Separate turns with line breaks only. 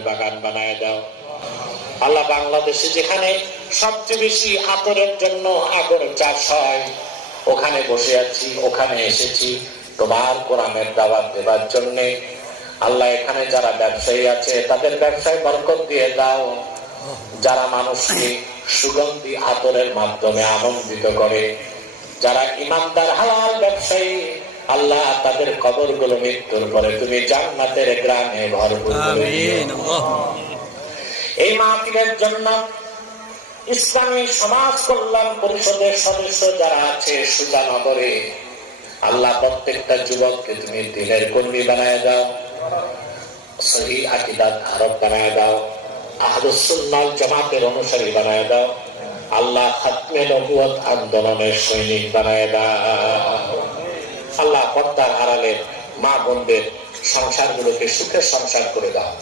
বাগান বানায় দাও। আল্লাহ বাংলাদেশে যেখানে সবচেয়ে বেশি আতরের জন্য আগর চাষ হয়, ওখানে বসে আছি, ওখানে এসেছি। তোমার কোরআনের দাওয়াত দেবার জন্য আল্লাহ এখানে যারা ব্যবসায়ী আছে, তাদের ব্যবসায় বরকত দিয়ে দাও। যারা মানুষকে সুগন্ধি আতরের মাধ্যমে আনন্দিত করে, যারা ইমানদার হালাল ব্যবসায়ী আল্লাহ তাদের কবরগুলো মৃত্যুর পরে তুমি জান্নাতের গ্রামে
ঘর
এই মাহফিলের জন্য ইসলামী সমাজ কল্যাণ পরিষদের সদস্য যারা আছে সুজানগরে আল্লাহ প্রত্যেকটা যুবককে তুমি দিনের কর্মী বানায় দাও সহি আকিদা ধারক বানায় দাও আহরুসুল্লাল জামাতের অনুসারী বানায় দাও আল্লাহ খাতমে নবুয়ত আন্দোলনের সৈনিক বানায় দাও। পর্দার আড়ালে মা বোনদের সংসারগুলোকে সুখের সংসার করে দাও।